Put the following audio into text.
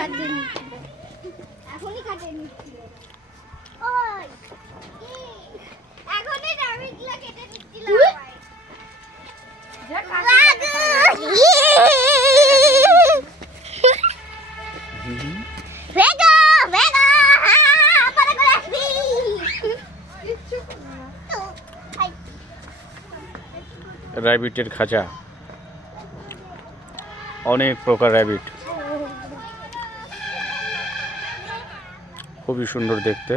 এখনই কাটে নিচ্ছিল। ওই এখনই রাবিটগুলো কেটে নিচ্ছিল ভাই। ভেগো ভেগো পরে করে আসবি। র্যাবিটের খাঁচা, অনেক প্রকার র্যাবিট, খুবই সুন্দর দেখতে।